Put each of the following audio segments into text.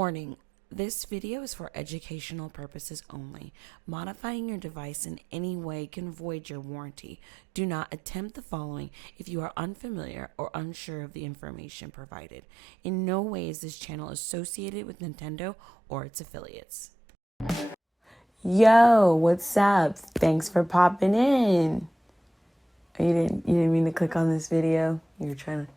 Warning, this video is for educational purposes only. Modifying your device in any way can void your warranty. Do not attempt the following if you are unfamiliar or unsure of the information provided. In no way is this channel associated with Nintendo or its affiliates. Yo, what's up? Thanks for popping in. You didn't mean to click on this video? You were trying to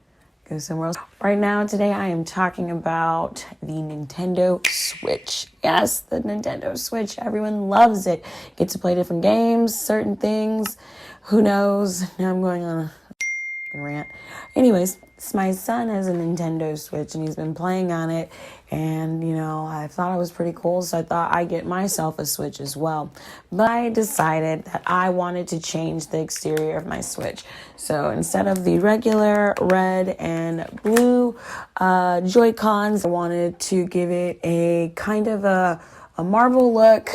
go somewhere else. Right now, today, I am talking about the Nintendo Switch. Yes, the Nintendo Switch. Everyone loves it. Get to play different games, certain things. Who knows? Now I'm going on a rant. Anyways, my son has a Nintendo Switch and he's been playing on it, and I thought it was pretty cool, so I thought I'd get myself a Switch as well. But I decided that I wanted to change the exterior of my Switch. So instead of the regular red and blue Joy-Cons, I wanted to give it a kind of a marble look.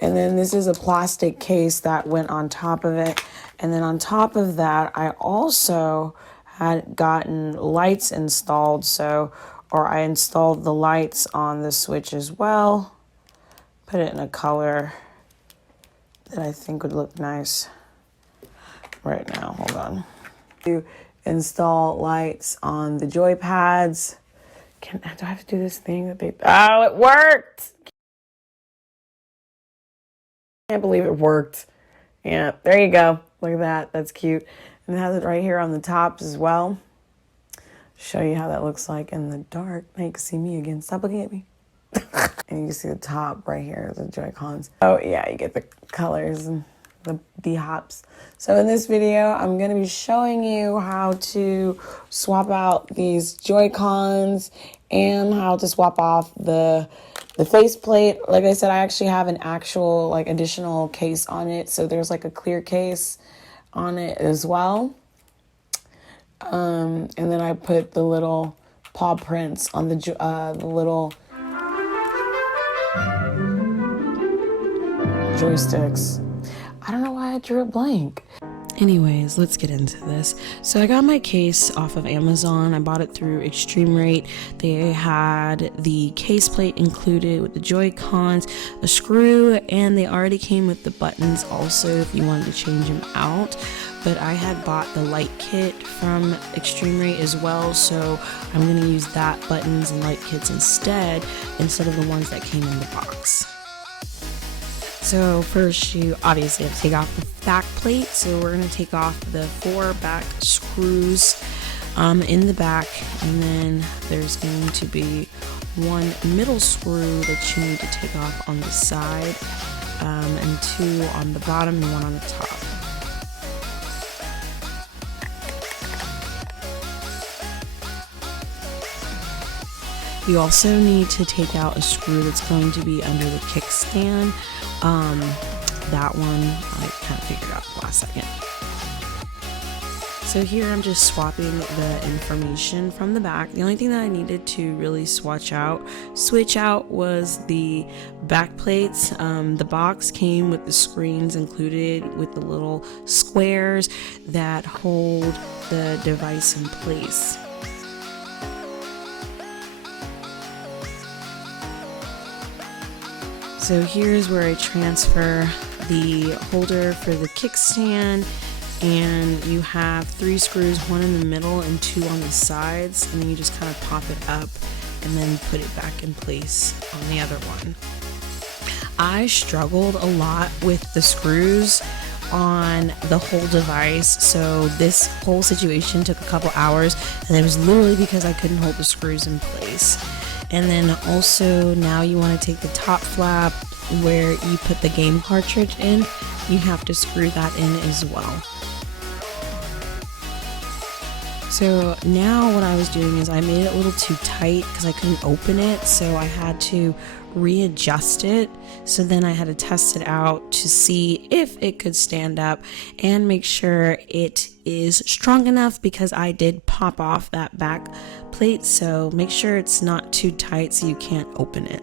And then this is a plastic case that went on top of it. And then on top of that, I also had gotten lights installed. I installed the lights on the Switch as well. Put it in a color that I think would look nice right now. Hold on. To install lights on the joy pads. Do I have to do this thing that they... Oh, it worked! I can't believe it worked. Yeah, there you go. Look at that. That's cute. And it has it right here on the tops as well. Show you how that looks like in the dark. Now you can see me again. Stop looking at me. And you can see the top right here, the Joy-Cons. Oh yeah, you get the colors and the D-hops. So in this video, I'm going to be showing you how to swap out these Joy-Cons and how to swap off the faceplate. Like I said, I actually have an actual additional case on it. So there's a clear case on it as well. And then I put the little paw prints on the little joysticks. I don't know why I drew it blank. Anyways, let's get into this. So I got my case off of Amazon. I bought it through Extreme Rate. They had the case plate included with the Joy-Cons, a screw, and they already came with the buttons also if you wanted to change them out. But I had bought the light kit from Extreme Rate as well, so I'm going to use that buttons and light kits instead of the ones that came in the box. So first, you obviously have to take off the back plate. So we're going to take off the 4 back screws in the back, and then there's going to be 1 middle screw that you need to take off on the side, and 2 on the bottom and 1 on the top. You also need to take out a screw that's going to be under the kickstand. That one I kind of figured out the last second. So here I'm just swapping the information from the back. The only thing that I needed to really switch out was the back plates. The box came with the screens included with the little squares that hold the device in place. So here's where I transfer the holder for the kickstand, and you have 3 screws, 1 in the middle and 2 on the sides, and then you just kind of pop it up and then put it back in place on the other one. I struggled a lot with the screws on the whole device, so this whole situation took a couple hours, and it was literally because I couldn't hold the screws in place. And then also, now you want to take the top flap where you put the game cartridge in. You have to screw that in as well. So now what I was doing is I made it a little too tight because I couldn't open it, so I had to readjust it. So then I had to test it out to see if it could stand up and make sure it is strong enough, because I did pop off that back plate, so make sure it's not too tight so you can't open it.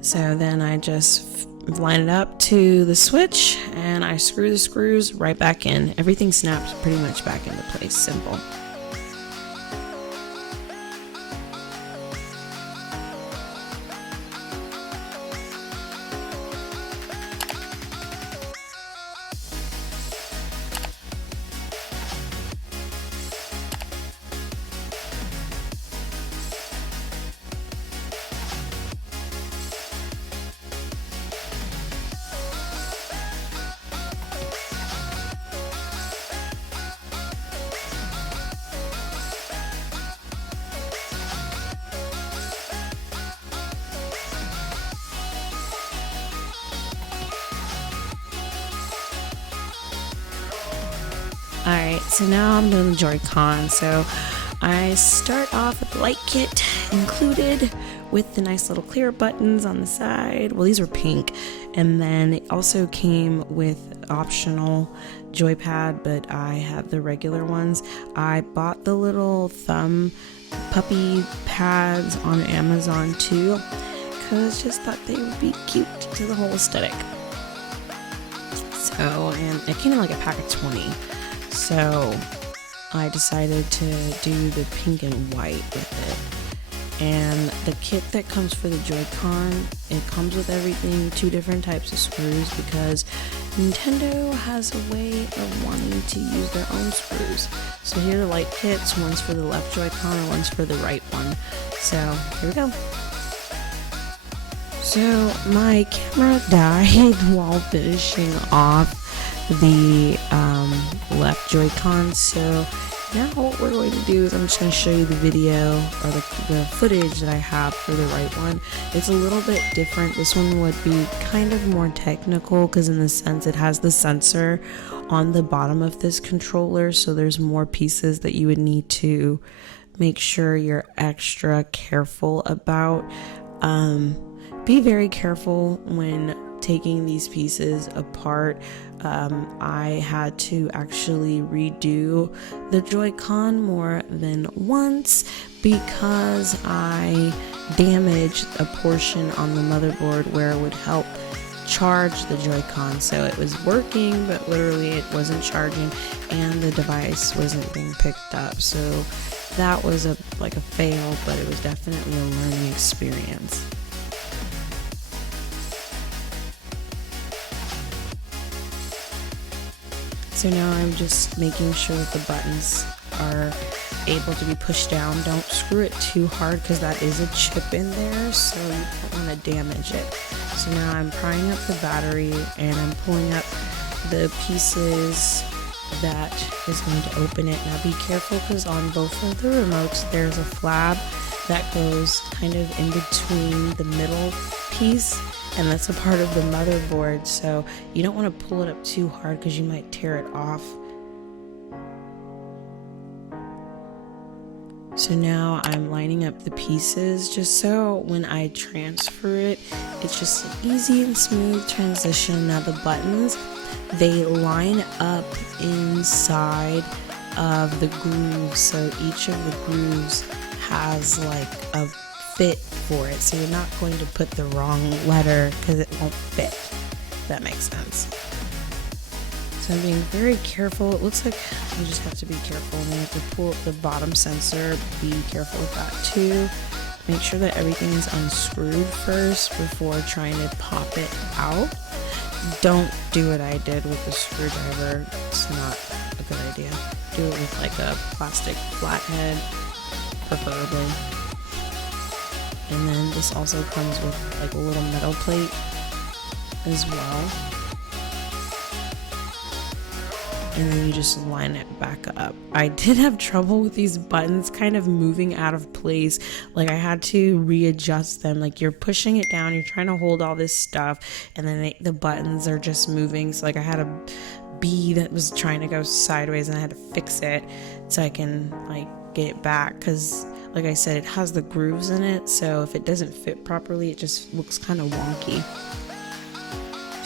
So then I just line it up to the Switch and I screw the screws right back in. Everything snaps pretty much back into place. Simple. Alright, so now I'm doing the Joy-Con. So I start off with the light kit included with the nice little clear buttons on the side. Well, these were pink. And then it also came with optional joypad, but I have the regular ones. I bought the little thumb puppy pads on Amazon too, because just thought they would be cute to the whole aesthetic. So, and it came in like a pack of 20. So I decided to do the pink and white with it. And the kit that comes for the Joy-Con, it comes with everything, 2 different types of screws, because Nintendo has a way of wanting to use their own screws. So here are the light kits, one's for the left Joy-Con and one's for the right one. So here we go. So my camera died while finishing off the left Joy-Con, so now what we're going to do is I'm just going to show you the video or the footage that I have for the right one. It's a little bit different. This one would be kind of more technical because in the sense it has the sensor on the bottom of this controller, so there's more pieces that you would need to make sure you're extra careful about. Be very careful when taking these pieces apart. I had to actually redo the Joy-Con more than once because I damaged a portion on the motherboard where it would help charge the Joy-Con. So it was working, but literally it wasn't charging and the device wasn't being picked up. So that was like a fail, but it was definitely a learning experience. So now I'm just making sure that the buttons are able to be pushed down. Don't screw it too hard because that is a chip in there, so you don't want to damage it. So now I'm prying up the battery and I'm pulling up the pieces that is going to open it. Now be careful because on both of the remotes there's a flap that goes kind of in between the middle piece, and that's a part of the motherboard, so you don't want to pull it up too hard because you might tear it off. So now I'm lining up the pieces just so when I transfer it, it's just an easy and smooth transition. Now the buttons, they line up inside of the grooves, so each of the grooves has like a fit for it, so you're not going to put the wrong letter because it won't fit, if that makes sense. So I'm being very careful. It looks like you just have to be careful and you have to pull up the bottom sensor. Be careful with that too. Make sure that everything is unscrewed first before trying to pop it out. Don't do what I did with the screwdriver. It's not a good idea. Do it with like a plastic flathead, preferably. And then this also comes with like a little metal plate as well. And then you just line it back up. I did have trouble with these buttons kind of moving out of place. Like I had to readjust them. Like you're pushing it down, you're trying to hold all this stuff, and then the buttons are just moving. So like I had a bee that was trying to go sideways and I had to fix it so I can like get it back, because like I said, it has the grooves in it, so if it doesn't fit properly, it just looks kind of wonky.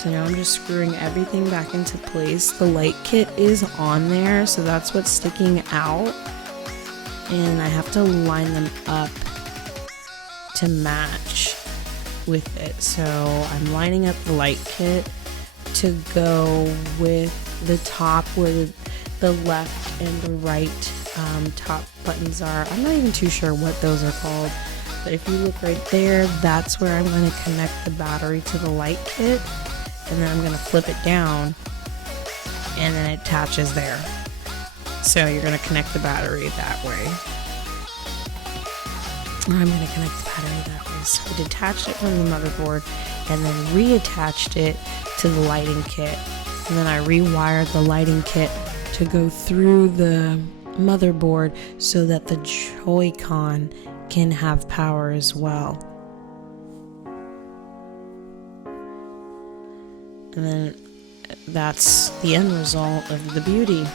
So now I'm just screwing everything back into place. The light kit is on there, so that's what's sticking out. And I have to line them up to match with it. So I'm lining up the light kit to go with the top where the left and the right top buttons are. I'm not even too sure what those are called, but if you look right there, that's where I'm going to connect the battery to the light kit, and then I'm going to flip it down and then it attaches there. So you're going to connect the battery that way. I'm going to connect the battery that way. So I detached it from the motherboard and then reattached it to the lighting kit, and then I rewired the lighting kit to go through the motherboard so that the Joy-Con can have power as well. And then that's the end result of the beauty.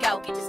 go.